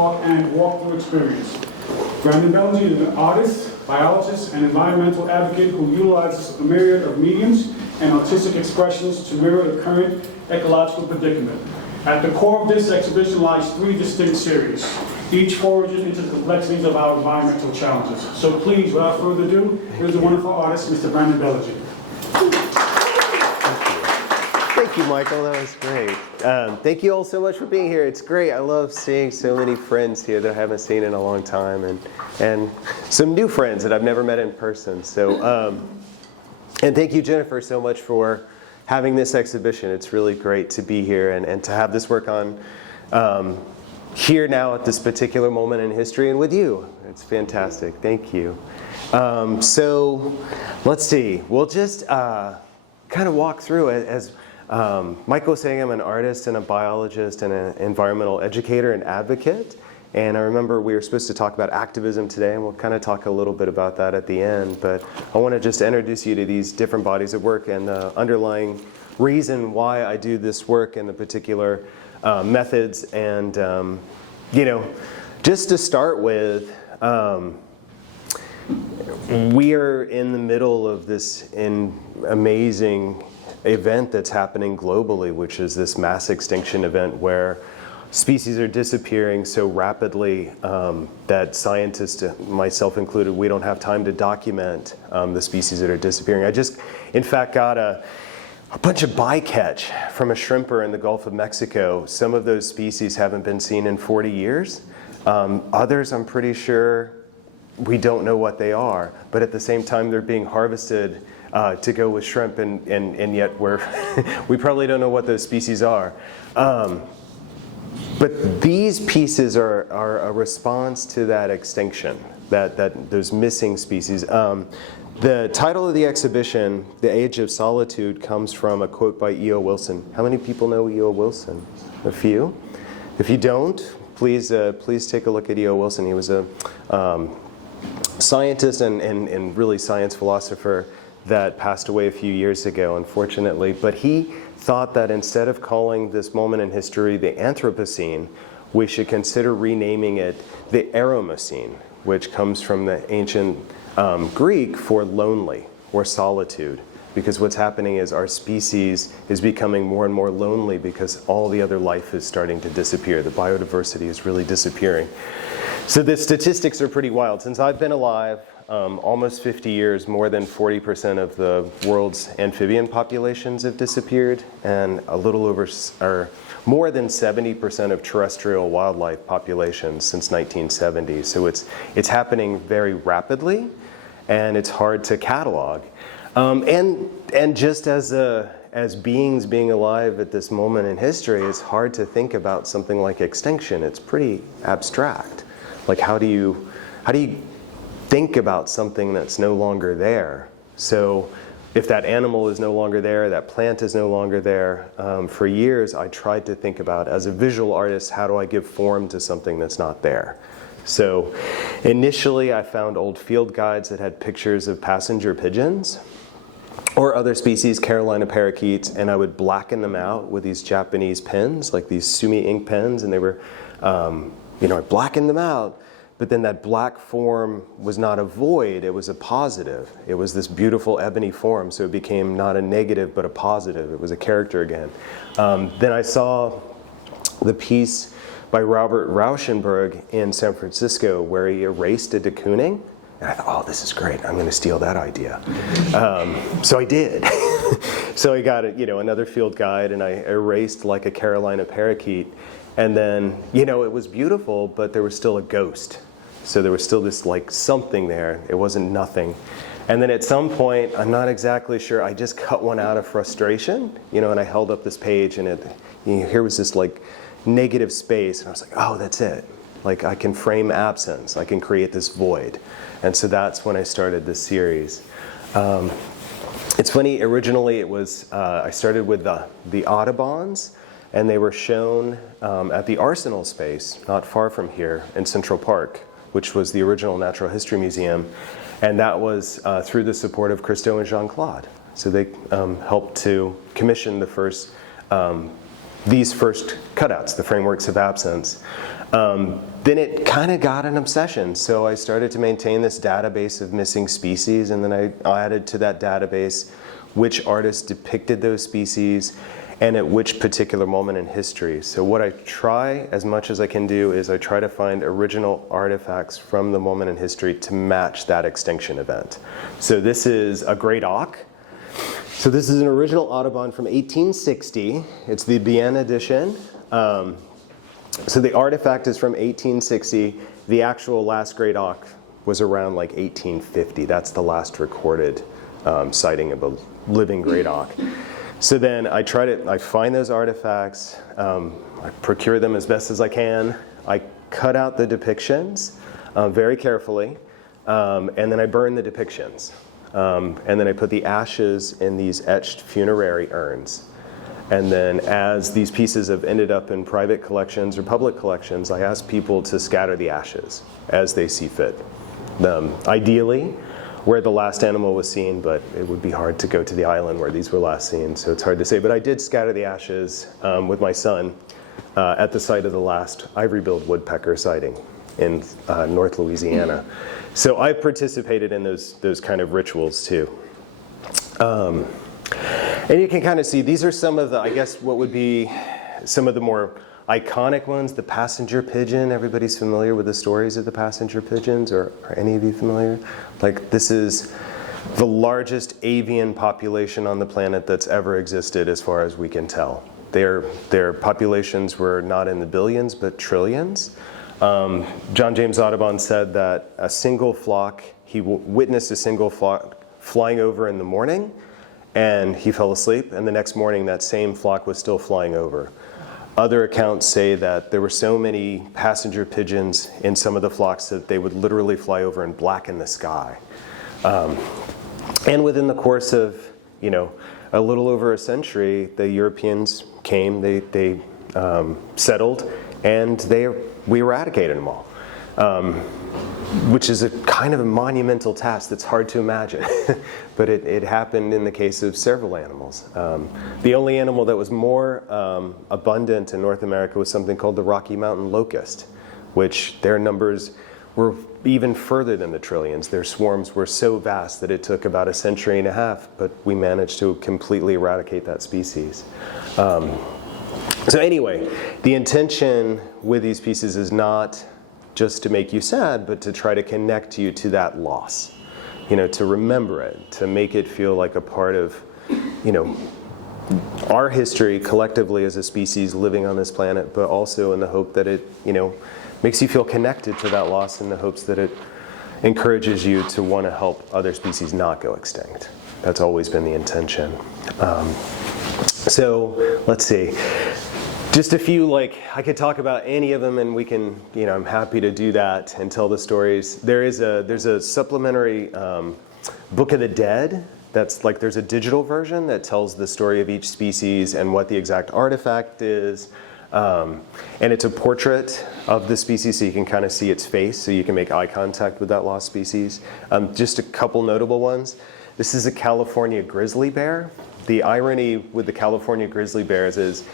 talk and walkthrough experience. Brandon Ballengée is an artist, biologist, and environmental advocate who utilizes a myriad of mediums and artistic expressions to mirror the current ecological predicament. At the core of this exhibition lies 3 distinct series, each foraging into the complexities of our environmental challenges. So please, without further ado, here's the wonderful artist, Mr. Brandon Ballengée. Thank you, Michael. That was great. Thank you all so much for being here. It's great. I love seeing so many friends here that I haven't seen in a long time, and some new friends that I've never met in person. So, and thank you, Jennifer, so much for having this exhibition. It's really great to be here and to have this work on here now at this particular moment in history and with you. It's fantastic. Thank you. So let's see. We'll just kind of walk through it. As Michael was saying, I'm an artist and a biologist and an environmental educator and advocate. And I remember we were supposed to talk about activism today, and we'll kind of talk a little bit about that at the end. But I want to just introduce you to these different bodies of work and the underlying reason why I do this work and the particular methods. And, you know, just to start with, we are in the middle of this amazing event that's happening globally, which is this mass extinction event where species are disappearing so rapidly that scientists, myself included, we don't have time to document the species that are disappearing. I just, in fact, got a bunch of bycatch from a shrimper in the Gulf of Mexico. Some of those species haven't been seen in 40 years. Others, I'm pretty sure, we don't know what they are. But at the same time, they're being harvested to go with shrimp, and yet we probably don't know what those species are. But these pieces are a response to that extinction, those missing species. The title of the exhibition, The Age of Solitude, comes from a quote by E.O. Wilson. How many people know E.O. Wilson? A few? If you don't, please take a look at E.O. Wilson. He was a scientist and really science philosopher that passed away a few years ago, unfortunately. But he thought that instead of calling this moment in history the Anthropocene, we should consider renaming it the Eremocene, which comes from the ancient Greek for lonely or solitude. Because what's happening is our species is becoming more and more lonely because all the other life is starting to disappear. The biodiversity is really disappearing. So the statistics are pretty wild. Since I've been alive, almost 50 years, more than 40% of the world's amphibian populations have disappeared, and a little over, or more than 70% of terrestrial wildlife populations since 1970. So it's happening very rapidly, and it's hard to catalog. And just as beings being alive at this moment in history, it's hard to think about something like extinction. It's pretty abstract. Like how do you think about something that's no longer there? So if that animal is no longer there, that plant is no longer there, for years I tried to think about, as a visual artist, how do I give form to something that's not there? So initially I found old field guides that had pictures of passenger pigeons or other species, Carolina parakeets, and I would blacken them out with these Japanese pens, like these Sumi ink pens, and they were, I blackened them out. But then that black form was not a void, it was a positive. It was this beautiful ebony form, so it became not a negative but a positive. It was a character again. Then I saw the piece by Robert Rauschenberg in San Francisco where he erased a de Kooning. And I thought, oh, this is great, I'm gonna steal that idea. So I did. So I got another field guide and I erased like a Carolina parakeet. And then, it was beautiful, but there was still a ghost. So there was still this like something there. It wasn't nothing. And then at some point, I'm not exactly sure, I just cut one out of frustration, and I held up this page and here was this like negative space. And I was like, oh, that's it. Like I can frame absence. I can create this void. And so that's when I started this series. It's funny, originally it was, I started with the Audubons, and they were shown at the Arsenal space, not far from here in Central Park, which was the original Natural History Museum. And that was through the support of Christo and Jean-Claude. So they helped to commission the first these first cutouts, the frameworks of absence. Then it kind of got an obsession. So I started to maintain this database of missing species, and then I added to that database which artists depicted those species and at which particular moment in history. So what I try as much as I can do is I try to find original artifacts from the moment in history to match that extinction event. So this is a great auk. So this is an original Audubon from 1860. It's the Baahng edition. So the artifact is from 1860. The actual last great auk was around like 1850. That's the last recorded sighting of a living great auk. So then I find those artifacts, I procure them as best as I can. I cut out the depictions very carefully, and then I burn the depictions. And then I put the ashes in these etched funerary urns. And then as these pieces have ended up in private collections or public collections, I ask people to scatter the ashes as they see fit. Ideally, where the last animal was seen, but it would be hard to go to the island where these were last seen, so it's hard to say. But I did scatter the ashes with my son at the site of the last ivory-billed woodpecker sighting in North Louisiana. So I've participated in those kind of rituals too. And you can kind of see, these are some of the, I guess, what would be some of the more iconic ones. The passenger pigeon, everybody's familiar with the stories of the passenger pigeons, or are any of you familiar? Like, this is the largest avian population on the planet that's ever existed as far as we can tell. Their populations were not in the billions, but trillions. John James Audubon said that a single flock, he witnessed a single flock flying over in the morning, and he fell asleep, and the next morning that same flock was still flying over. Other accounts say that there were so many passenger pigeons in some of the flocks that they would literally fly over and blacken the sky. And within the course of, a little over a century, the Europeans came, they settled, and we eradicated them all. Which is a kind of a monumental task that's hard to imagine. But it happened in the case of several animals. The only animal that was more abundant in North America was something called the Rocky Mountain locust, which their numbers were even further than the trillions. Their swarms were so vast that it took about a century and a half, but we managed to completely eradicate that species. So anyway, the intention with these pieces is not just to make you sad, but to try to connect you to that loss, to remember it, to make it feel like a part of, our history collectively as a species living on this planet, but also in the hope that it, makes you feel connected to that loss, in the hopes that it encourages you to want to help other species not go extinct. That's always been the intention. So let's see. Just a few, I could talk about any of them, and we can, I'm happy to do that and tell the stories. There's a supplementary Book of the Dead that's there's a digital version that tells the story of each species and what the exact artifact is. And it's a portrait of the species, so you can kind of see its face, so you can make eye contact with that lost species. Just a couple notable ones. This is a California grizzly bear. The irony with the California grizzly bears is,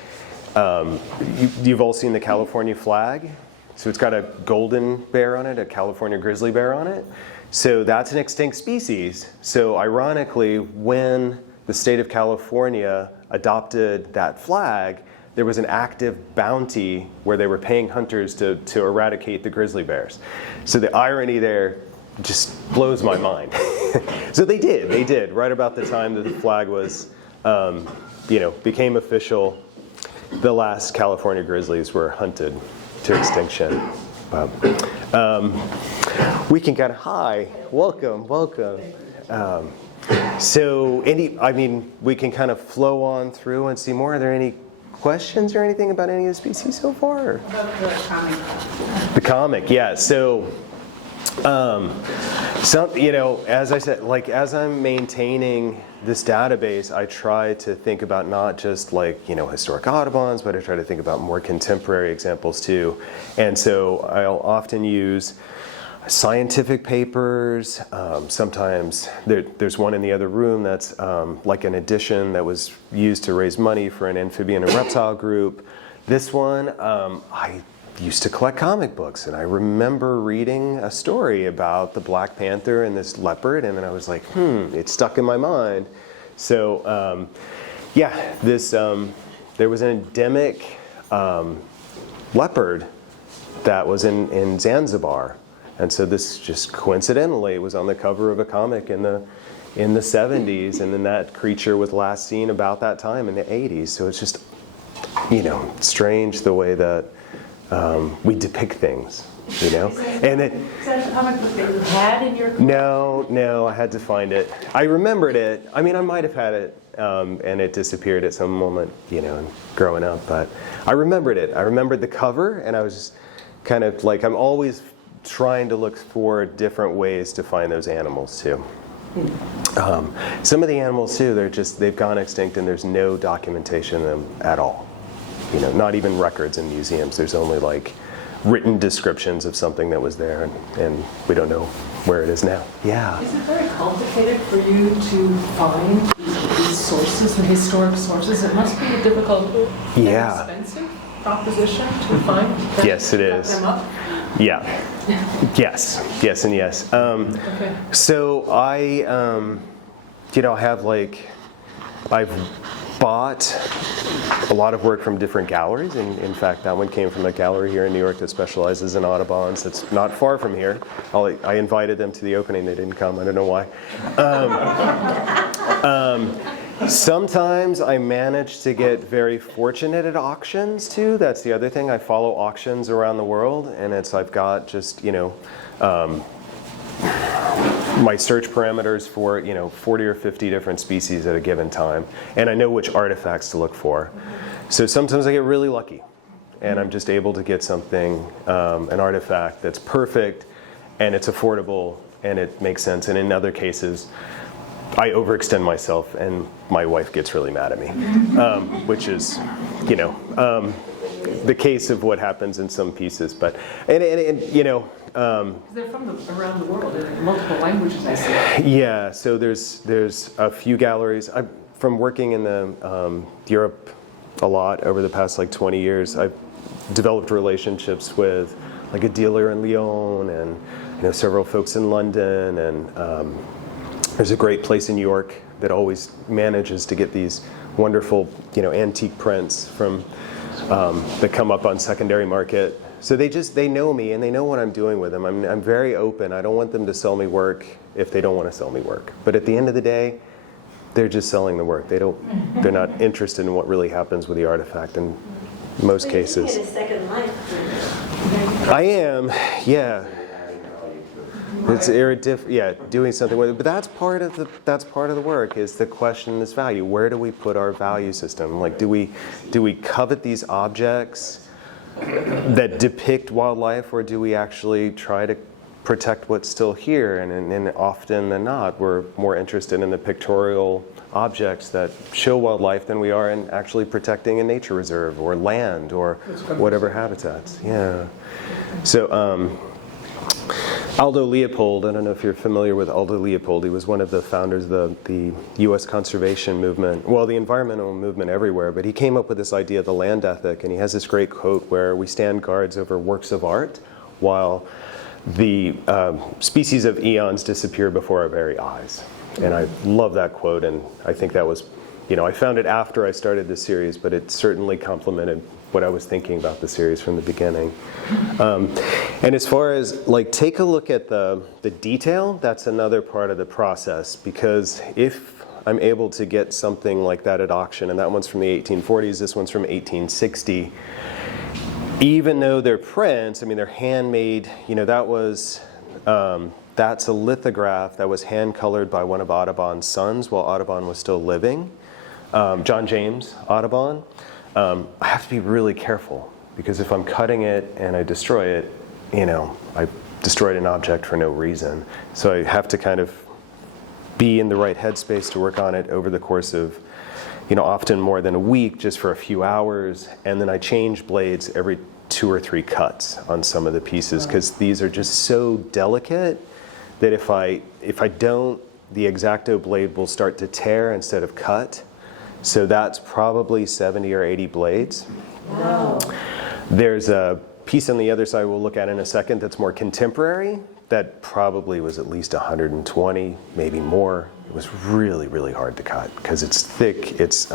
you've all seen the California flag. So it's got a golden bear on it, a California grizzly bear on it. So that's an extinct species. So ironically, when the state of California adopted that flag, there was an active bounty where they were paying hunters to eradicate the grizzly bears. So the irony there just blows my mind. So they did, right about the time that the flag was, became official. The last California grizzlies were hunted to extinction. We can kind of, hi, welcome. So we can kind of flow on through and see more. Are there any questions or anything about any of the species so far? About the comic. The comic, yeah. So, as I said, as I'm maintaining this database, I try to think about not just historic Audubons, but I try to think about more contemporary examples too. And so I'll often use scientific papers. Sometimes there's one in the other room that's like an edition that was used to raise money for an amphibian and reptile group. This one, I used to collect comic books, and I remember reading a story about the Black Panther and this leopard, and then I was like, it stuck in my mind. So yeah, there was an endemic leopard that was in Zanzibar. And so this just coincidentally was on the cover of a comic in the 70s, and then that creature was last seen about that time in the 80s. So it's just, strange the way that we depict things, And it, Is that a comic book that you had in your? No, I had to find it. I remembered it. I mean, I might have had it, and it disappeared at some moment, growing up. But I remembered it. I remembered the cover, and I was just kind of like, I'm always trying to look for different ways to find those animals too. Some of the animals too, they've gone extinct, and there's no documentation of them at all. Not even records in museums. There's only like written descriptions of something that was there, and we don't know where it is now. Yeah. Is it very complicated for you to find these sources, the historic sources? It must be a difficult and expensive proposition to find them. Yes, it is. Them up. Yeah. Yes, and yes. Okay. So I, I've bought a lot of work from different galleries, and in fact, that one came from a gallery here in New York that specializes in Audubons. It's not far from here. I invited them to the opening. They didn't come. I don't know why. Sometimes I manage to get very fortunate at auctions too. That's the other thing. I follow auctions around the world, and I've got just my search parameters for 40 or 50 different species at a given time, and I know which artifacts to look for. So sometimes I get really lucky, and I'm just able to get something, an artifact that's perfect, and it's affordable, and it makes sense. And in other cases, I overextend myself, and my wife gets really mad at me, which is, the case of what happens in some pieces. But They're from around the world in multiple languages, I see. Yeah. So there's a few galleries. From working in Europe a lot over the past 20 years, I've developed relationships with like a dealer in Lyon, and several folks in London, and there's a great place in New York that always manages to get these wonderful, antique prints from that come up on secondary market. So they know me, and they know what I'm doing with them. I'm very open. I don't want them to sell me work if they don't want to sell me work. But at the end of the day, they're just selling the work. They're not interested in what really happens with the artifact in most cases. You're giving it a second life. I am, yeah. It's doing something with it. But that's part of the work, is the question, this value. Where do we put our value system? Like, do we covet these objects that depict wildlife, or do we actually try to protect what's still here? And often than not, we're more interested in the pictorial objects that show wildlife than we are in actually protecting a nature reserve or land or whatever habitats. Yeah. So Aldo Leopold, I don't know if you're familiar with Aldo Leopold. He was one of the founders of the U.S. conservation movement, well, the environmental movement everywhere, but he came up with this idea of the land ethic, and he has this great quote where we stand guards over works of art while the species of eons disappear before our very eyes. And I love that quote, and I think that was, I found it after I started the series, but it certainly complemented what I was thinking about the series from the beginning. And as far as take a look at the detail, that's another part of the process, because if I'm able to get something like that at auction, and that one's from the 1840s, this one's from 1860, even though they're prints, they're handmade, that's a lithograph that was hand colored by one of Audubon's sons while Audubon was still living, John James Audubon. I have to be really careful, because if I'm cutting it and I destroy it, I destroyed an object for no reason. So I have to kind of be in the right headspace to work on it over the course of, often more than a week, just for a few hours. And then I change blades every 2 or 3 cuts on some of the pieces because these are just so delicate that if I don't, the X-Acto blade will start to tear instead of cut. So that's probably 70 or 80 blades. Wow. There's a piece on the other side we'll look at in a second that's more contemporary. That probably was at least 120, maybe more. It was really, really hard to cut because it's thick. It's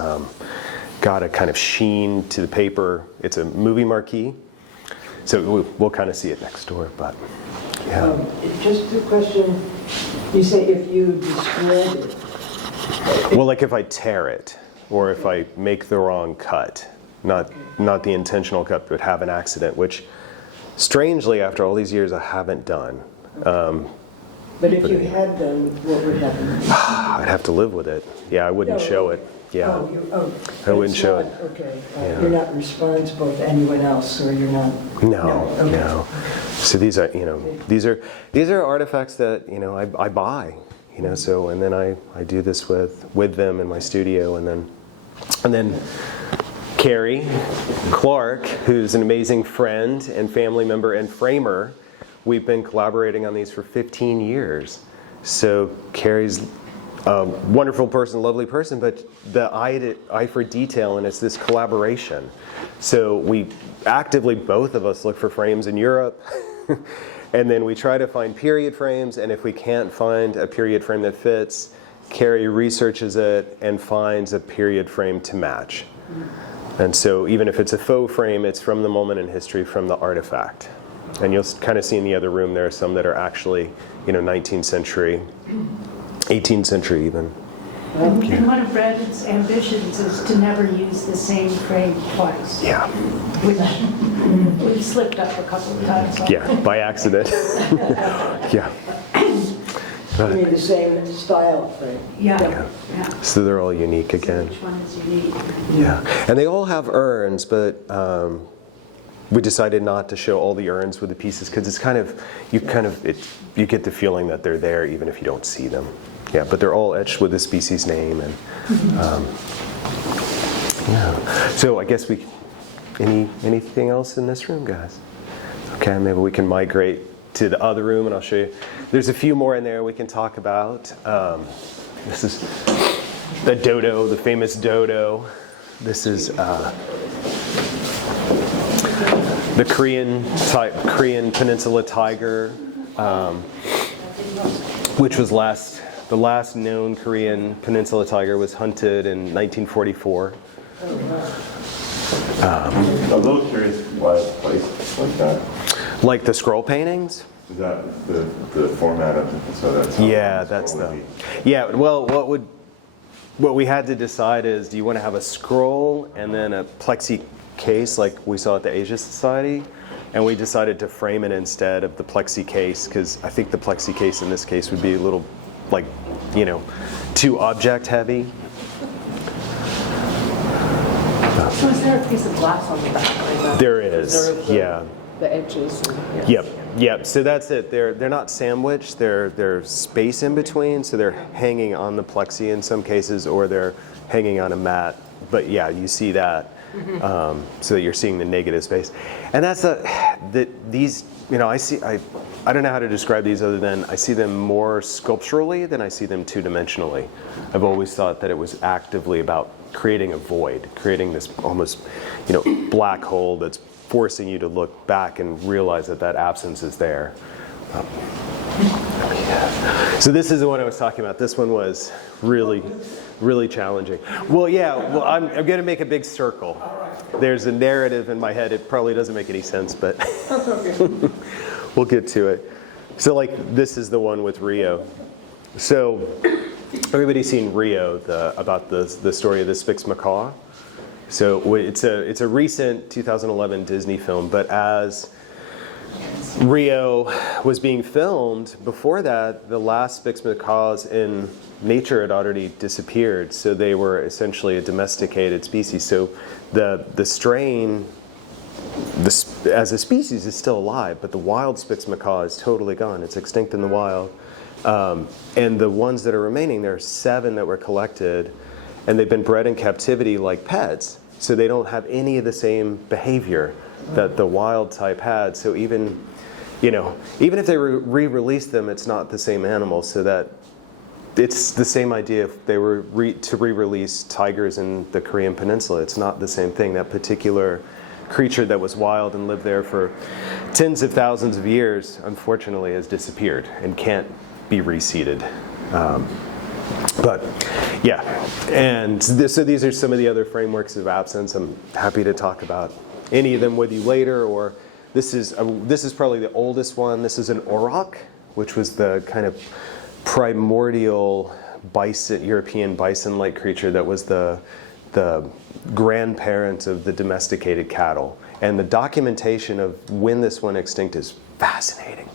got a kind of sheen to the paper. It's a movie marquee. So we'll kind of see it next door, but yeah. Just a question. You say if you destroyed it. Well, like if I tear it or if I make the wrong cut, not the intentional cut, but have an accident, which strangely after all these years I haven't done. But if you had done, what would happen? I'd have to live with it. Yeah, I wouldn't show it. Yeah, I wouldn't show it. Okay, Yeah. you're not responsible to anyone else, or you're not? No, okay. no. So these are, these are artifacts that, I buy, so, and then I do this with them in my studio, and then Carrie Clark, who's an amazing friend and family member and framer, we've been collaborating on these for 15 years. So Carrie's a wonderful person, lovely person, but the eye for detail, and it's this collaboration. So we actively, both of us, look for frames in Europe, and then we try to find period frames, and if we can't find a period frame that fits, Carrie researches it and finds a period frame to match. And so even if it's a faux frame, it's from the moment in history, from the artifact. And you'll kind of see in the other room there are some that are actually, 19th century, 18th century even. And one of Brandon's ambitions is to never use the same frame twice. Yeah, Which we've slipped up a couple of times. yeah, by accident. Yeah. You mean the same style frame? Yeah. So they're all unique again. Which one is unique? Yeah, and they all have urns, but we decided not to show all the urns with the pieces because it's you get the feeling that they're there even if you don't see them. Yeah, but they're all etched with the species name, and yeah. So I guess anything else in this room, guys? Okay, maybe we can migrate to the other room, and I'll show you. There's a few more in there we can talk about. This is the dodo, the famous dodo. This is the Korean Peninsula tiger, which was the last known Korean Peninsula tiger was hunted in 1944. I'm a little curious why it's placed like that. Like the scroll paintings? Is that the format of it? So that's how Yeah, the that's scroll the. would Yeah, well, what we had to decide is, do you want to have a scroll and then a plexi case like we saw at the Asia Society? And we decided to frame it instead of the plexi case because I think the plexi case in this case would be a little, too object heavy. So is there a piece of glass on the back like that? There is, Preserve the- yeah. The edges. And, yeah. Yep. So that's it. They're not sandwiched. They're space in between. So they're hanging on the plexi in some cases, or they're hanging on a mat. But yeah, you see that, so that you're seeing the negative space. And that's these. I don't know how to describe these other than I see them more sculpturally than I see them two-dimensionally. I've always thought that it was actively about creating a void, creating this almost, black hole that's forcing you to look back and realize that absence is there. So this is the one I was talking about. This one was really, really challenging. Well, yeah. Well, I'm going to make a big circle. There's a narrative in my head. It probably doesn't make any sense, but we'll get to it. So, this is the one with Rio. So, everybody's seen Rio, about the story of the Spix macaw. So it's a recent 2011 Disney film, but as Rio was being filmed, before that, the last Spix macaws in nature had already disappeared. So they were essentially a domesticated species. So the strain, as a species, is still alive, but the wild Spix macaw is totally gone. It's extinct in the wild. And the ones that are remaining, there are 7 that were collected, and they've been bred in captivity like pets. So they don't have any of the same behavior that the wild type had. So even, even if they re-released them, it's not the same animal. So that it's the same idea if they were to re-release tigers in the Korean Peninsula. It's not the same thing. That particular creature that was wild and lived there for tens of thousands of years, unfortunately, has disappeared and can't be reseeded. But yeah, and so these are some of the other frameworks of absence. I'm happy to talk about any of them with you later. Or this is probably the oldest one. This is an auroch, which was the kind of primordial bison, European bison-like creature that was the grandparent of the domesticated cattle. And the documentation of when this went extinct is fascinating.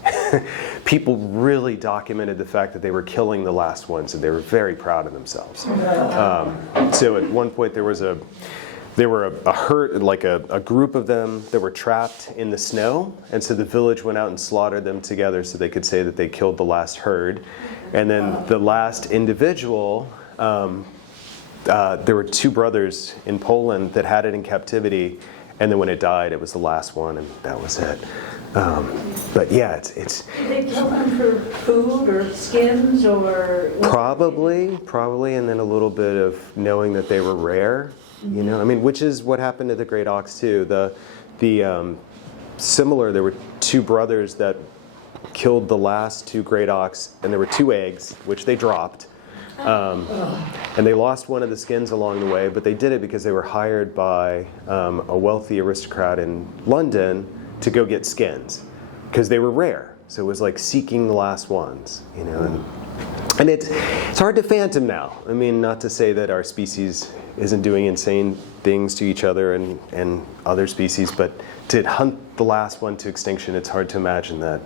People really documented the fact that they were killing the last ones, and they were very proud of themselves. So at one point there were a herd, like a group of them that were trapped in the snow, and so the village went out and slaughtered them together so they could say that they killed the last herd. And then the last individual, there were two brothers in Poland that had it in captivity, and then when it died, it was the last one, and that was it. But yeah, it's Do they kill them for food or skins or? probably, and then a little bit of knowing that they were rare, I mean, which is what happened to the great ox too. Similar, there were two brothers that killed the last two great ox, and there were two eggs, which they dropped. And they lost one of the skins along the way, but they did it because they were hired by a wealthy aristocrat in London to go get skins, because they were rare. So it was like seeking the last ones, and it's hard to phantom now. I mean, not to say that our species isn't doing insane things to each other and other species, but to hunt the last one to extinction, it's hard to imagine that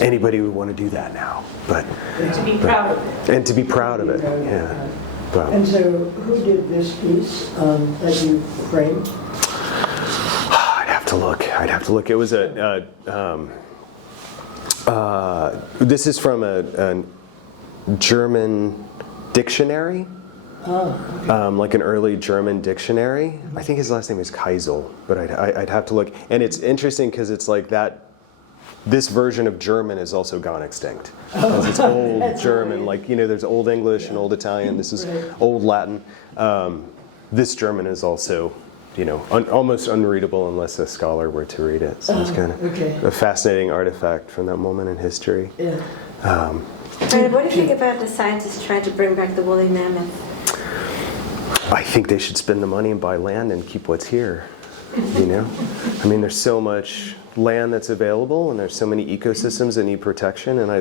anybody would want to do that now. But To be proud of it. and to be proud of it, yeah. But, And so who did this piece that you framed? I'd have to look. It was this is from a German dictionary. Like an early German dictionary. I think his last name is Keisel, but I'd have to look. And it's interesting because it's like that. This version of German is also gone extinct. Because it's old German, like, there's Old English and Old Italian. This is Old Latin. This German is also, almost unreadable unless a scholar were to read it. So it's kind of a fascinating artifact from that moment in history. Yeah. And what do you think about the scientists trying to bring back the woolly mammoth? I think they should spend the money and buy land and keep what's here. I mean, there's so much land that's available, and there's so many ecosystems that need protection, and I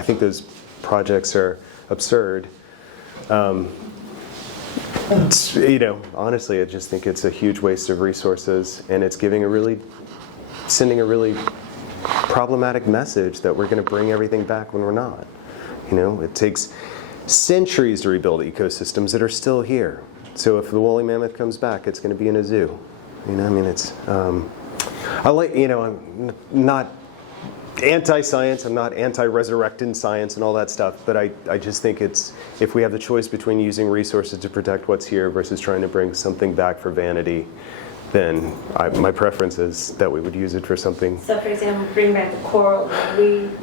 think those projects are absurd. Honestly, I just think it's a huge waste of resources, and it's sending a really problematic message that we're going to bring everything back when we're not. It takes centuries to rebuild ecosystems that are still here. So if the woolly mammoth comes back, it's going to be in a zoo. It's I'm not anti-science, I'm not anti-resurrectant science and all that stuff, but I just think if we have the choice between using resources to protect what's here versus trying to bring something back for vanity, then my preference is that we would use it for something. So, for example, bring back the coral.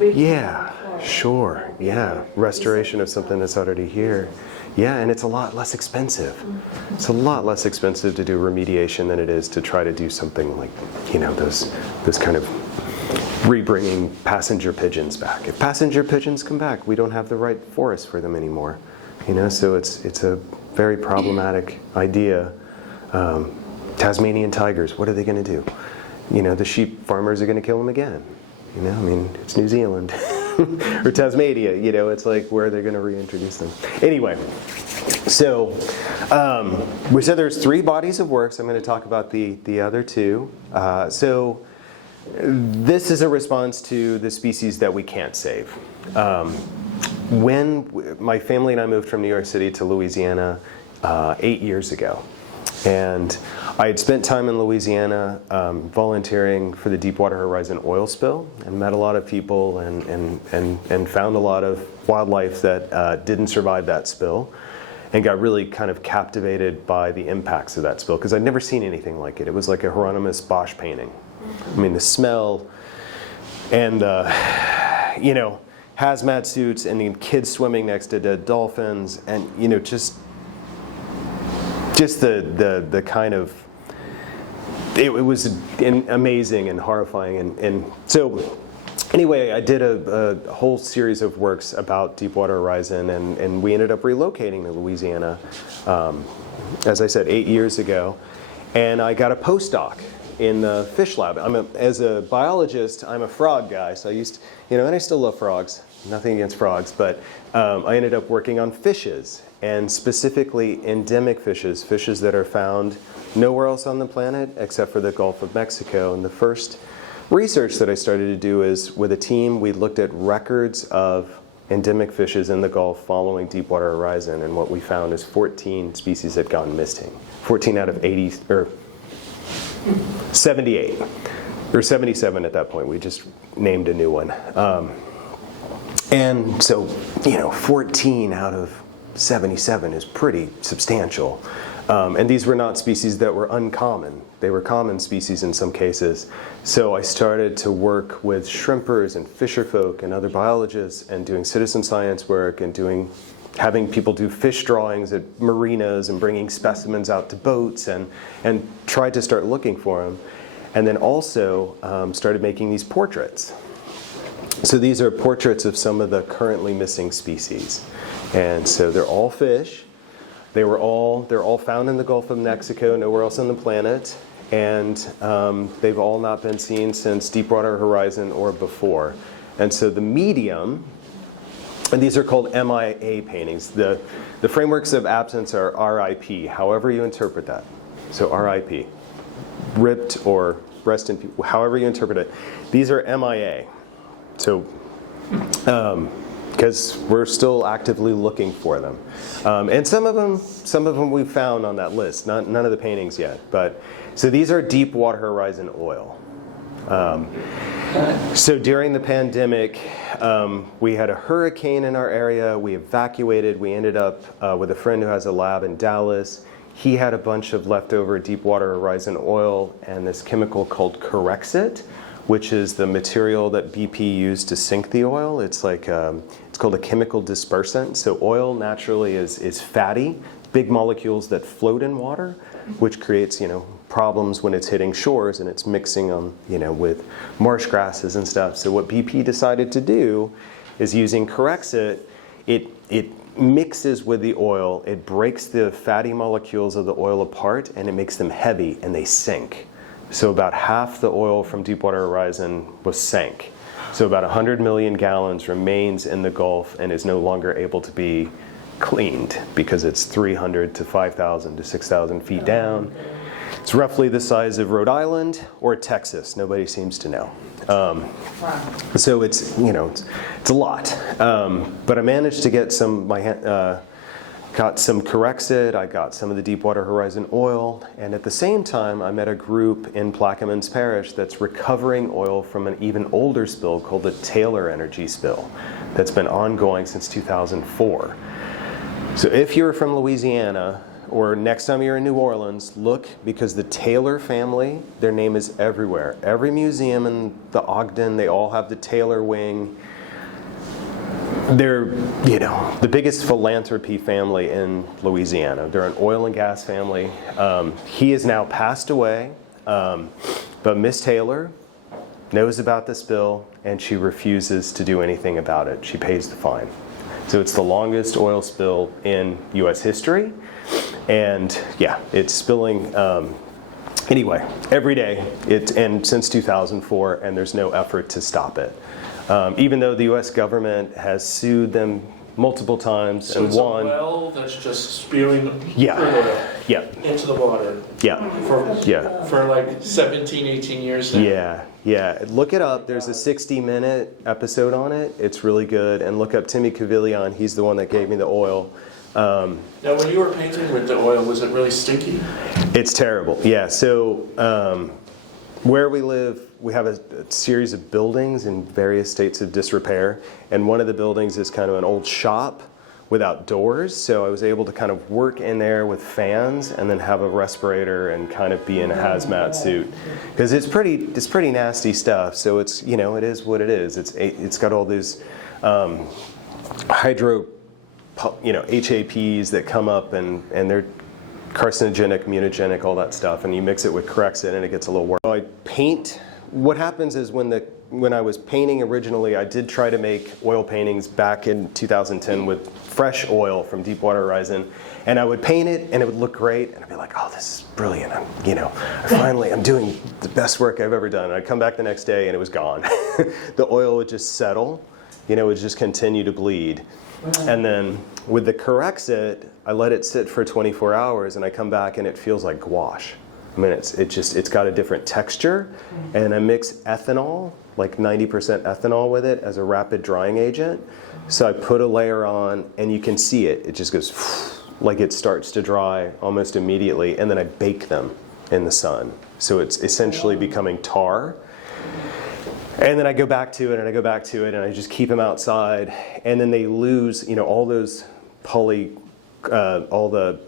Yeah, sure. Yeah, restoration of something that's already here. Yeah, and it's a lot less expensive. It's a lot less expensive to do remediation than it is to try to do something like, those kind of rebringing passenger pigeons back. If passenger pigeons come back, we don't have the right forest for them anymore. So it's a very problematic idea. Tasmanian tigers, what are they going to do? The sheep farmers are going to kill them again. It's New Zealand. Or Tasmania, it's like, where are they going to reintroduce them? Anyway, so we said there's 3 bodies of works. I'm going to talk about the other 2. So this is a response to the species that we can't save. When my family and I moved from New York City to Louisiana 8 years ago, and I had spent time in Louisiana volunteering for the Deepwater Horizon oil spill, and met a lot of people and found a lot of wildlife that didn't survive that spill. and got really kind of captivated by the impacts of that spill because I'd never seen anything like it. It was like a Hieronymus Bosch painting. I mean, the smell and you know, hazmat suits and the kids swimming next to dead dolphins, and you know, just the kind of it was amazing and horrifying, and so anyway, I did a whole series of works about Deepwater Horizon, and we ended up relocating to Louisiana, as I said, 8 years ago, and I got a postdoc in the fish lab. As a biologist, I'm a frog guy, so I used to, you know, and I still love frogs, nothing against frogs, but I ended up working on fishes, and specifically endemic fishes, fishes that are found nowhere else on the planet except for the Gulf of Mexico. And the first research that I started to do is with a team, we looked at records of endemic fishes in the Gulf following Deepwater Horizon, and what we found is 14 species had gone missing. 14 out of 80, or 78, or 77 at that point. We just named a new one. And so, you know, 14 out of 77 is pretty substantial. And these were not species that were uncommon. They were common species in some cases. So I started to work with shrimpers and fisherfolk and other biologists and doing citizen science work and having people do fish drawings at marinas and bringing specimens out to boats and tried to start looking for them. And then also started making these portraits. So these are portraits of some of the currently missing species. And so they're all fish. They're all found in the Gulf of Mexico, nowhere else on the planet. And they've all not been seen since Deepwater Horizon or before. And so the medium, and these are called MIA paintings. The frameworks of absence are RIP, however you interpret that. So RIP, ripped or rest in peace, however you interpret it. These are MIA. So, because we're still actively looking for them. And some of them we've found on that list, none of the paintings yet. But so these are Deepwater Horizon oil. So during the pandemic, we had a hurricane in our area. We evacuated. We ended up with a friend who has a lab in Dallas. He had a bunch of leftover Deepwater Horizon oil and this chemical called Corexit, which is the material that BP used to sink the oil. It's like it's called a chemical dispersant. So oil naturally is fatty, big molecules that float in water, which creates, you know, problems when it's hitting shores and it's mixing on, you know, with marsh grasses and stuff. So what BP decided to do is using Corexit, it mixes with the oil, it breaks the fatty molecules of the oil apart, and it makes them heavy and they sink. So about half the oil from Deepwater Horizon was sank. So about 100 million gallons remains in the Gulf and is no longer able to be cleaned because it's 300 to 5,000 to 6,000 feet down. It's roughly the size of Rhode Island or Texas. Nobody seems to know. So it's, you know, it's a lot. But I managed to get got some Corexit, I got some of the Deepwater Horizon oil, and at the same time I met a group in Plaquemines Parish that's recovering oil from an even older spill called the Taylor Energy spill that's been ongoing since 2004. So if you're from Louisiana, or next time you're in New Orleans, look, because the Taylor family, their name is everywhere. Every museum in the Ogden, they all have the Taylor wing. They're, you know, the biggest philanthropy family in Louisiana. They're an oil and gas family. He has now passed away, but Miss Taylor knows about the spill and she refuses to do anything about it. She pays the fine. So it's the longest oil spill in US history. And yeah, it's spilling anyway, every day, and since 2004, and there's no effort to stop it. Even though the US government has sued them multiple times So and it's won. a well that's just spewing Yeah. crude oil Yeah, into the water yeah, yeah. for like 17, 18 years now. Yeah. Look it up. There's a 60-minute episode on it. It's really good. And look up Timmy Cavillion. He's the one that gave me the oil. Now, when you were painting with the oil, was it really stinky? It's terrible. Yeah. So where we live, we have a series of buildings in various states of disrepair. And one of the buildings is kind of an old shop without doors, so I was able to kind of work in there with fans and then have a respirator and kind of be in a hazmat suit, because it's pretty nasty stuff. So it's, you know, it is what it is. It's got all these HAPs that come up and they're carcinogenic, mutagenic, all that stuff, and you mix it with Corexit and it gets a little worse. I paint. What happens is when I was painting originally, I did try to make oil paintings back in 2010 with fresh oil from Deepwater Horizon, and I would paint it and it would look great, and I'd be like, oh, this is brilliant. I'm doing the best work I've ever done. And I'd come back the next day and it was gone. The oil would just settle, it would just continue to bleed. And then with the Corexit, I let it sit for 24 hours and I come back and it feels like gouache. I mean, it's got a different texture, and I mix ethanol, like 90% ethanol with it as a rapid drying agent. So I put a layer on and you can see it. It just goes like it starts to dry almost immediately, and then I bake them in the sun. So it's essentially becoming tar. And then I go back to it and I go back to it and I just keep them outside, and then they lose, all those all the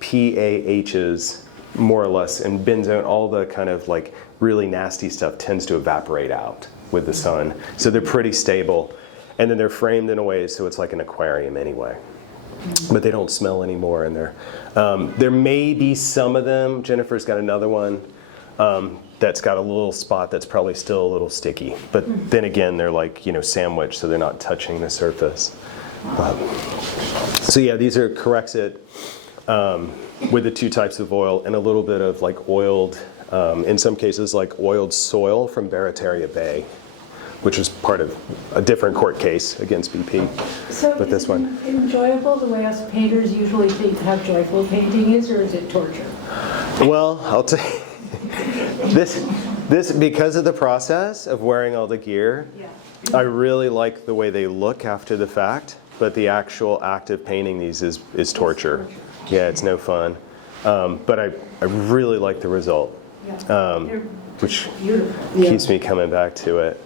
PAHs, more or less, and benzone, all the kind of like really nasty stuff tends to evaporate out with the sun. So they're pretty stable. And then they're framed in a way so it's like an aquarium anyway. But they don't smell anymore in there. There may be some of them. Jennifer's got another one that's got a little spot that's probably still a little sticky. But then again, they're like, sandwiched, so they're not touching the surface. So yeah, these are Corexit with the two types of oil and a little bit of like oiled, in some cases like oiled soil from Barataria Bay, which was part of a different court case against BP. So but this one. Enjoyable the way us painters usually think how joyful painting is, or is it torture? Well, I'll tell you, this because of the process of wearing all the gear, I really like the way they look after the fact, but the actual act of painting these is torture. Yeah, it's no fun. But I really like the result, which keeps me coming back to it.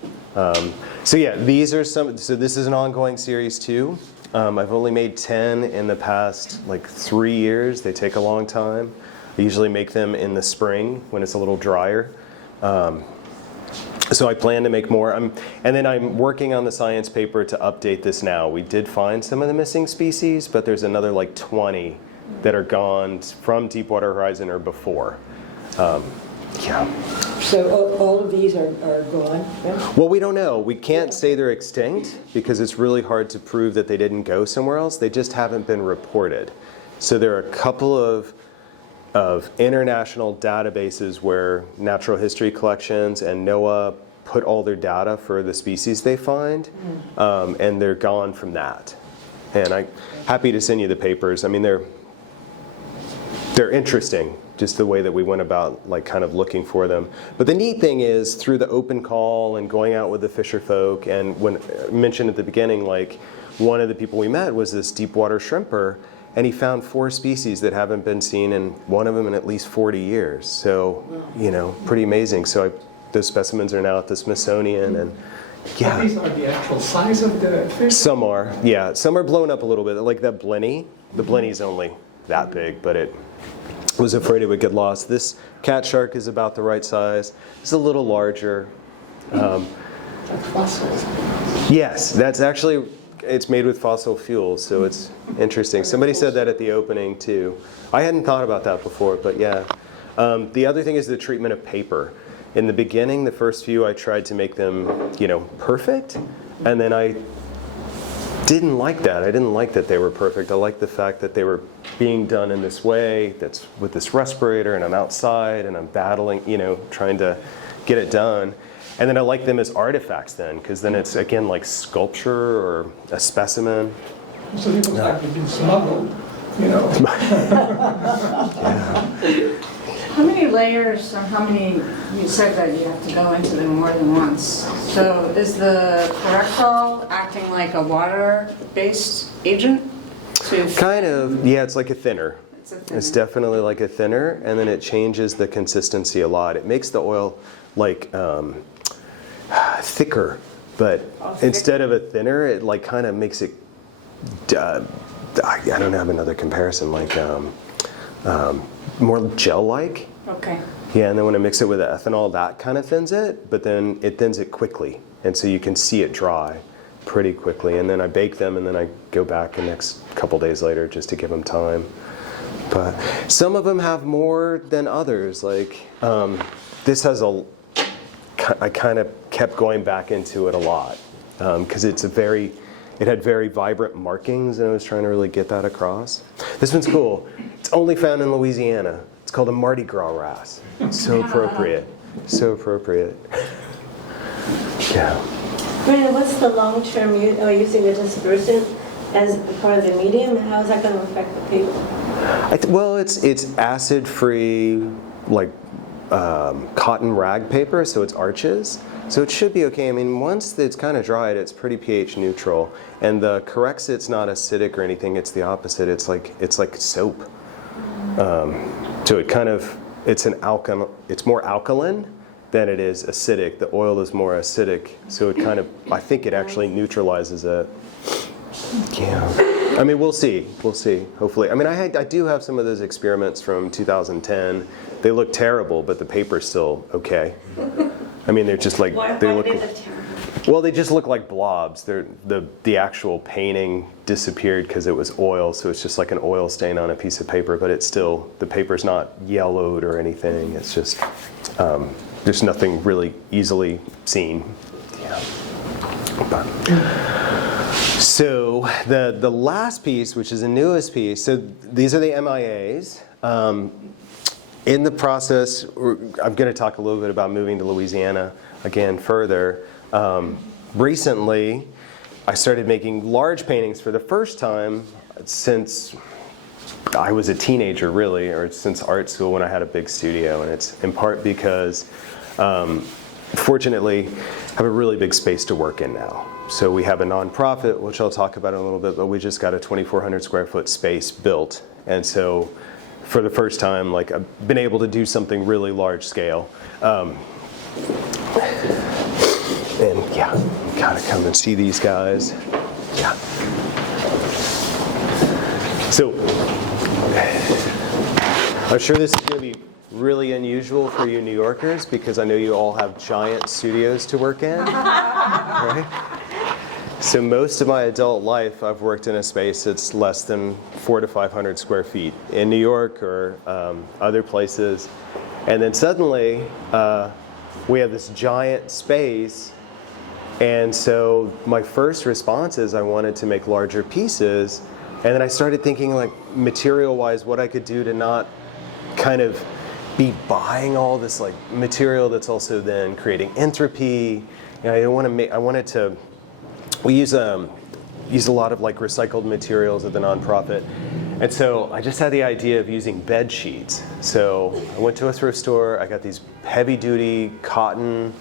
So yeah, these are some. So this is an ongoing series too. I've only made 10 in the past 3 years. They take a long time. I usually make them in the spring when it's a little drier. So I plan to make more. And then I'm working on the science paper to update this now. We did find some of the missing species, but there's another 20 that are gone from Deepwater Horizon or before. So all of these are gone? Yeah? Well, we don't know. We can't say they're extinct because it's really hard to prove that they didn't go somewhere else. They just haven't been reported. So there are a couple of international databases where natural history collections and NOAA put all their data for the species they find, and they're gone from that. And I'm happy to send you the papers. I mean, they're interesting, just the way that we went about kind of looking for them. But the neat thing is, through the open call and going out with the fisher folk, and when I mentioned at the beginning, one of the people we met was this deepwater shrimper, and he found 4 species that haven't been seen in one of them in at least 40 years. So, pretty amazing. So those specimens are now at the Smithsonian, and yeah. These are the actual size of the fish? Some are, yeah. Some are blown up a little bit, like that blenny. The blenny's only that big, but it was afraid it would get lost. This cat shark is about the right size. It's a little larger. That's fossil. Yes, that's actually, it's made with fossil fuels, so it's interesting. Somebody said that at the opening too. I hadn't thought about that before, but yeah. The other thing is the treatment of paper. In the beginning, the first few, I tried to make them, perfect, and then I didn't like that. I didn't like that they were perfect. I liked the fact that they were being done in this way, that's with this respirator, and I'm outside, and I'm battling, trying to get it done. And then I like them as artifacts then, because then it's, again, like sculpture or a specimen. So it looks like they've been smuggled, Yeah. How many layers or how many, you said that you have to go into them more than once. So is the Corexit acting like a water-based agent? Kind of, yeah, it's like a thinner. It's a thinner. It's definitely like a thinner, and then it changes the consistency a lot. It makes the oil thicker, but instead of a thinner, it kind of makes it I don't have another comparison, like more gel-like. Okay. Yeah, and then when I mix it with ethanol, that kind of thins it, but then it thins it quickly. And so you can see it dry pretty quickly. And then I bake them, and then I go back the next couple days later just to give them time. But some of them have more than others. Like this has I kind of kept going back into it a lot because it had very vibrant markings, and I was trying to really get that across. This one's cool. It's only found in Louisiana. It's called a Mardi Gras wrasse. So appropriate. So appropriate. Yeah. Brandon, what's the long-term using the dispersant as part of the medium? How is that going to affect the paper? Well, it's acid-free, like cotton rag paper, so it's arches. So it should be okay. I mean, once it's kind of dried, it's pretty pH neutral. And the Corexit's not acidic or anything. It's the opposite. It's like soap. So it's more alkaline than it is acidic. The oil is more acidic. So I think it actually neutralizes it. Yeah. I mean, we'll see. Hopefully. I mean, I do have some of those experiments from 2010. They look terrible, but the paper's still okay. I mean, they're just like they just look like blobs. The actual painting disappeared because it was oil, so it's just like an oil stain on a piece of paper. But the paper's not yellowed or anything. It's just there's nothing really easily seen. Yeah. So the last piece, which is the newest piece, so these are the MIAs. In the process, I'm going to talk a little bit about moving to Louisiana again further. Recently, I started making large paintings for the first time since I was a teenager, really, or since art school when I had a big studio. And it's in part because, fortunately, I have a really big space to work in now. So we have a nonprofit, which I'll talk about in a little bit, but we just got a 2,400 square foot space built. And so for the first time, like, I've been able to do something really large scale. And yeah, you gotta come and see these guys. Yeah. So I'm sure this is gonna be really unusual for you New Yorkers because I know you all have giant studios to work in, right? So most of my adult life, I've worked in a space that's less than 400 to 500 square feet in New York or other places. And then suddenly, we have this giant space. And so my first response is I wanted to make larger pieces. And then I started thinking, like, material-wise, what I could do to not kind of be buying all this like material that's also then creating entropy. You know, we use a lot of like recycled materials at the nonprofit. And so I just had the idea of using bed sheets. So I went to a thrift store, I got these heavy duty cotton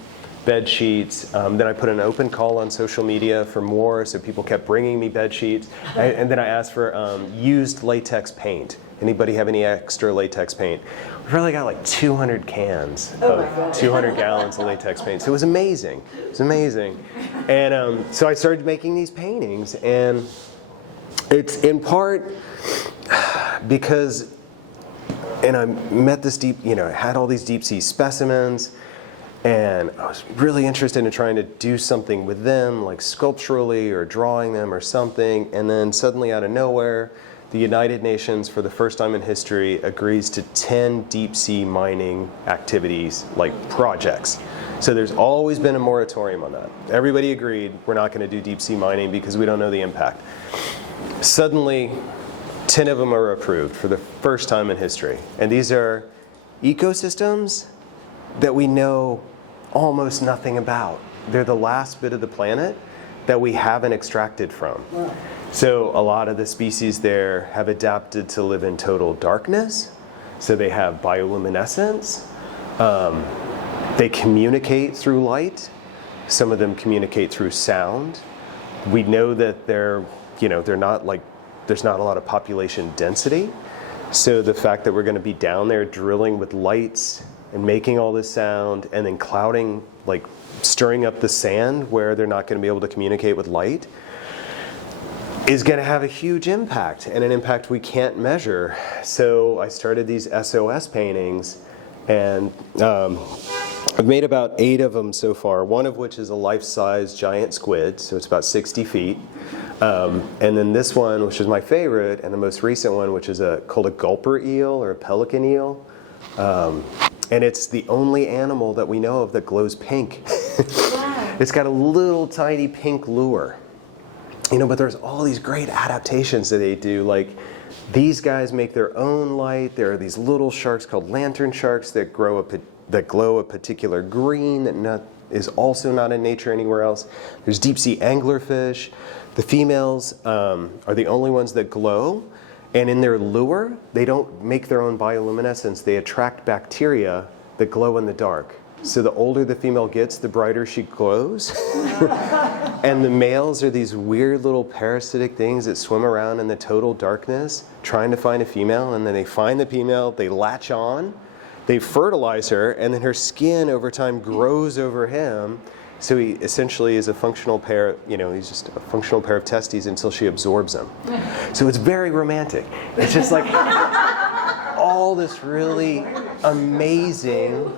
bed sheets. Then I put an open call on social media for more, so people kept bringing me bed sheets. And then I asked for used latex paint. Anybody have any extra latex paint? We really got like 200 cans of 200 gallons of latex paint. So it was amazing. It was amazing. And so I started making these paintings, and it's in part because, and I met this I had all these deep sea specimens, and I was really interested in trying to do something with them, like sculpturally or drawing them or something. And then suddenly out of nowhere, the United Nations, for the first time in history, agrees to 10 deep sea mining activities, like projects. So there's always been a moratorium on that. Everybody agreed we're not going to do deep sea mining because we don't know the impact. Suddenly, 10 of them are approved for the first time in history. And these are ecosystems that we know almost nothing about. They're the last bit of the planet that we haven't extracted from. Wow. So a lot of the species there have adapted to live in total darkness. So they have bioluminescence. They communicate through light. Some of them communicate through sound. We know that they're not like, there's not a lot of population density. So the fact that we're going to be down there drilling with lights and making all this sound and then clouding, like stirring up the sand where they're not going to be able to communicate with light. is going to have a huge impact, and an impact we can't measure. So I started these SOS paintings, and I've made about 8 of them so far, one of which is a life-size giant squid, so it's about 60 feet. And then this one, which is my favorite, and the most recent one, which is called a gulper eel or a pelican eel. And it's the only animal that we know of that glows pink. Wow. It's got a little tiny pink lure. You know, but there's all these great adaptations that they do. Like, these guys make their own light. There are these little sharks called lantern sharks that glow a particular green that is also not in nature anywhere else. There's deep sea anglerfish. The females are the only ones that glow. And in their lure, they don't make their own bioluminescence. They attract bacteria that glow in the dark. So the older the female gets, the brighter she glows. And the males are these weird little parasitic things that swim around in the total darkness trying to find a female. And then they find the female, they latch on, they fertilize her, and then her skin over time grows over him. So he essentially is a functional pair, you know, he's just a functional pair of testes until she absorbs them. So it's very romantic. It's just like all this really amazing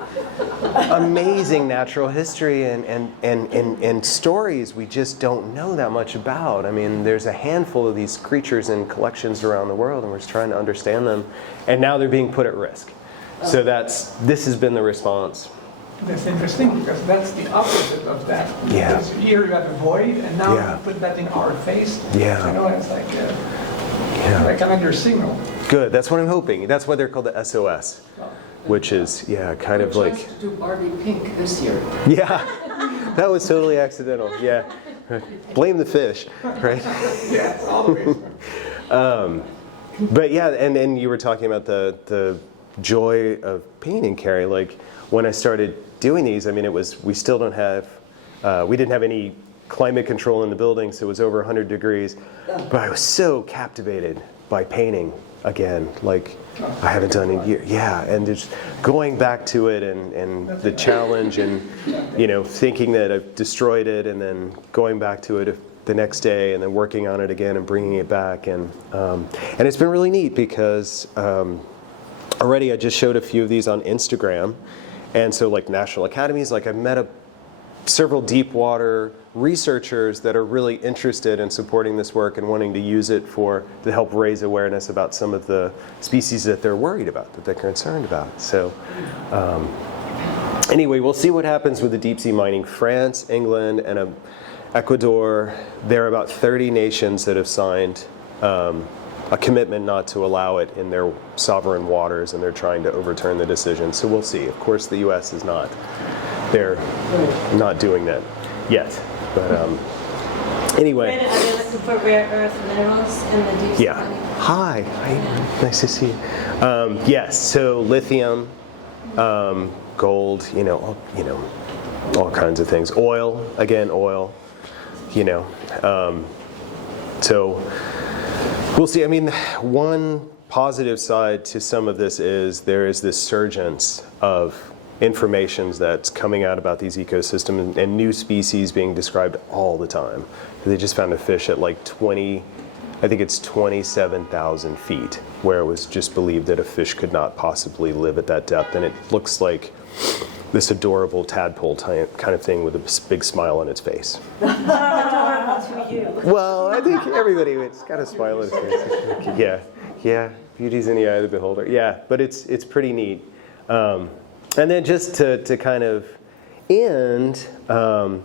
natural history and stories we just don't know that much about. I mean, there's a handful of these creatures in collections around the world, and we're just trying to understand them. And now they're being put at risk. So this has been the response. That's interesting, because that's the opposite of that. Yeah. Because here you have a void, and now Yeah. you put that in our face. Yeah. You know, it's like like another signal. Good, that's what I'm hoping. That's why they're called the SOS, which is, kind of like... to do Barbie pink this year. Yeah, that was totally accidental, yeah. Blame the fish, right? Yeah, always. But yeah, and then you were talking about the joy of painting, Carrie. Like, when I started doing these, I mean, we still don't have, we didn't have any climate control in the building, so it was over 100 degrees. But I was so captivated by painting again, like I haven't done in years. Yeah, and just going back to it and the challenge and, thinking that I've destroyed it and then going back to it the next day and then working on it again and bringing it back. And it's been really neat because already I just showed a few of these on Instagram. And so like national academies, like I've met several deep water researchers that are really interested in supporting this work and wanting to use it to help raise awareness about some of the species that they're worried about, that they're concerned about. So anyway, we'll see what happens with the deep sea mining. France, England, and Ecuador, there are about 30 nations that have signed a commitment not to allow it in their sovereign waters, and they're trying to overturn the decision. So we'll see. Of course, the U.S. is not. They're not doing that yet. But anyway. Brandon, are they looking for rare earth minerals in the deep sea? Yeah. Hi. Nice to see you. Yes. So lithium, gold. All kinds of things. Oil. Again, oil. So. We'll see. I mean, one positive side to some of this is there is this surgence of information that's coming out about these ecosystems and new species being described all the time. They just found a fish at like 27,000 feet, where it was just believed that a fish could not possibly live at that depth. And it looks like this adorable tadpole kind of thing with a big smile on its face. Adorable to you. Well, I think everybody's got a smile on its face. Yeah, beauty's in the eye of the beholder. Yeah, but it's pretty neat. And then just to kind of end, kind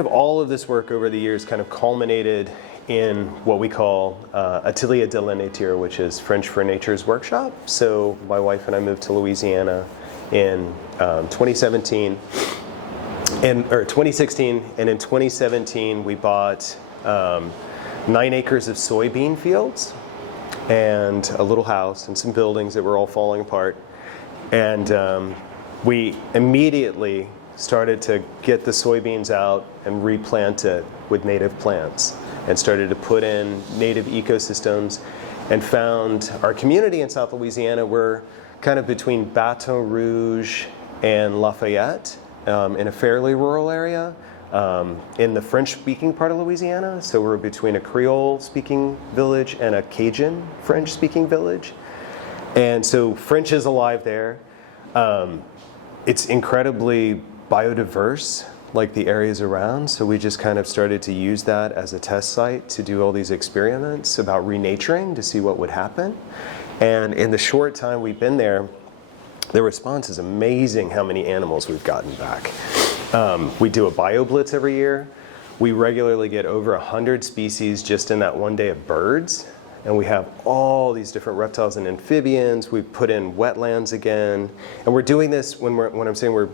of all of this work over the years kind of culminated in what we call Atelier de la Nature, which is French for Nature's Workshop. So my wife and I moved to Louisiana in 2016, and in 2017 we bought 9 acres of soybean fields and a little house and some buildings that were all falling apart. And we immediately started to get the soybeans out and replant it with native plants and started to put in native ecosystems, and found our community in South Louisiana. We're kind of between Baton Rouge and Lafayette, in a fairly rural area, in the French-speaking part of Louisiana. So we're between a Creole-speaking village and a Cajun French-speaking village. And so French is alive there. It's incredibly biodiverse, like the areas around. So we just kind of started to use that as a test site to do all these experiments about renaturing to see what would happen. And in the short time we've been there, the response is amazing how many animals we've gotten back. We do a BioBlitz every year. We regularly get over 100 species just in that one day of birds. And we have all these different reptiles and amphibians. We've put in wetlands again. And we're doing this, when I'm saying we're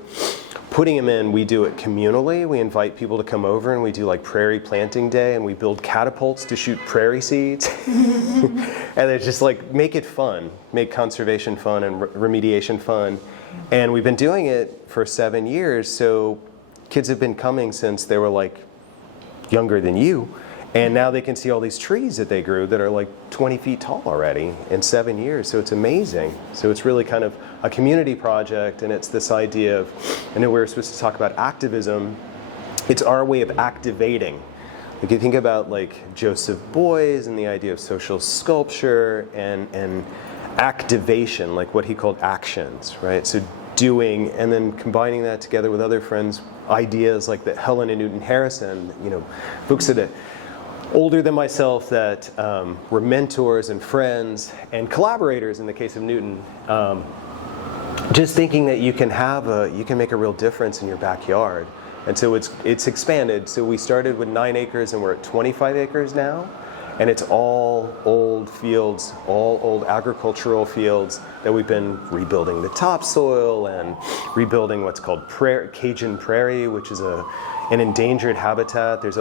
putting them in, we do it communally. We invite people to come over and we do like prairie planting day, and we build catapults to shoot prairie seeds. And it's just like, make it fun, make conservation fun and remediation fun. And we've been doing it for 7 years, so kids have been coming since they were like younger than you. And now they can see all these trees that they grew that are like 20 feet tall already in 7 years. So it's amazing. So it's really kind of a community project, and it's this idea of, I know we were supposed to talk about activism. It's our way of activating. Like you think about like Joseph Beuys and the idea of social sculpture and activation, like what he called actions, right? So doing, and then combining that together with other friends' ideas like that Helen and Newton Harrison, you know, folks that older than myself that were mentors and friends and collaborators in the case of Newton. Just thinking that you can make a real difference in your backyard. And so it's expanded. So we started with 9 acres and we're at 25 acres now. And it's all old fields, all old agricultural fields that we've been rebuilding the topsoil and rebuilding what's called Cajun prairie, which is an endangered habitat. There's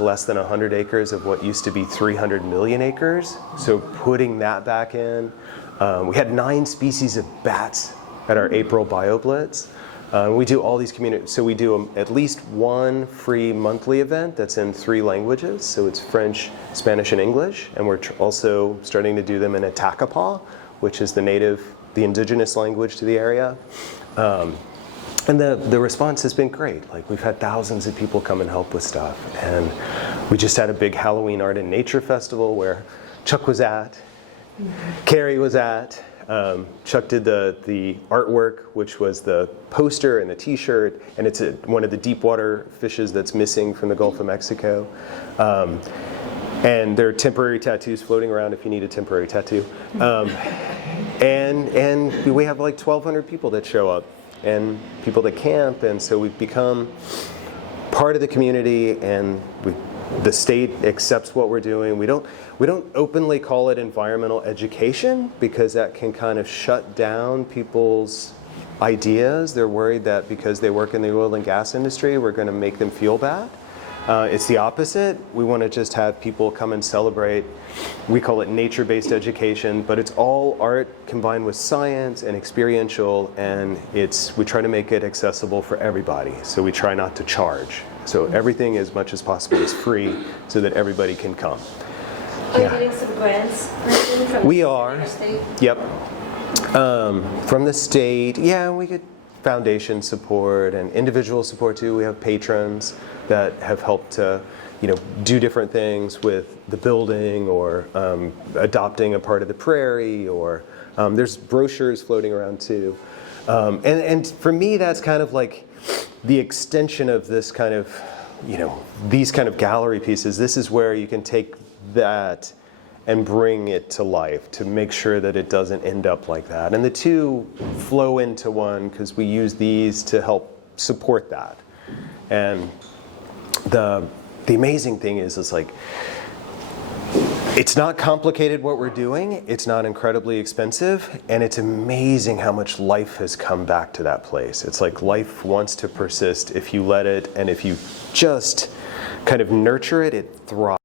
less than 100 acres of what used to be 300 million acres. So putting that back in. We had 9 species of bats at our April BioBlitz. We do all these communities, so we do at least one free monthly event that's in 3 languages. So it's French, Spanish, and English. And we're also starting to do them in Attakapaw, which is the indigenous language to the area. And the response has been great. Like we've had thousands of people come and help with stuff. And we just had a big Halloween Art and Nature Festival where Chuck was at, Carrie was at. Chuck did the artwork, which was the poster and the t-shirt, and it's one of the deep water fishes that's missing from the Gulf of Mexico. And there are temporary tattoos floating around if you need a temporary tattoo. And we have like 1,200 people that show up and people that camp, and so we've become part of the community, and the state accepts what we're doing. We don't openly call it environmental education because that can kind of shut down people's ideas. They're worried that because they work in the oil and gas industry, we're going to make them feel bad. It's the opposite. We want to just have people come and celebrate. We call it nature-based education, but it's all art combined with science and experiential, and we try to make it accessible for everybody. So we try not to charge. So everything as much as possible is free so that everybody can come. Are you getting some grants from We the are. state? Yep. From the state, yeah, we get foundation support and individual support too. We have patrons that have helped to, do different things with the building or adopting a part of the prairie, or there's brochures floating around too. And for me, that's kind of like the extension of this kind of, these kind of gallery pieces. This is where you can take that and bring it to life to make sure that it doesn't end up like that. And the two flow into one because we use these to help support that. And the amazing thing is it's like, it's not complicated what we're doing, it's not incredibly expensive, and it's amazing how much life has come back to that place. It's like life wants to persist if you let it, and if you just kind of nurture it, it thrives.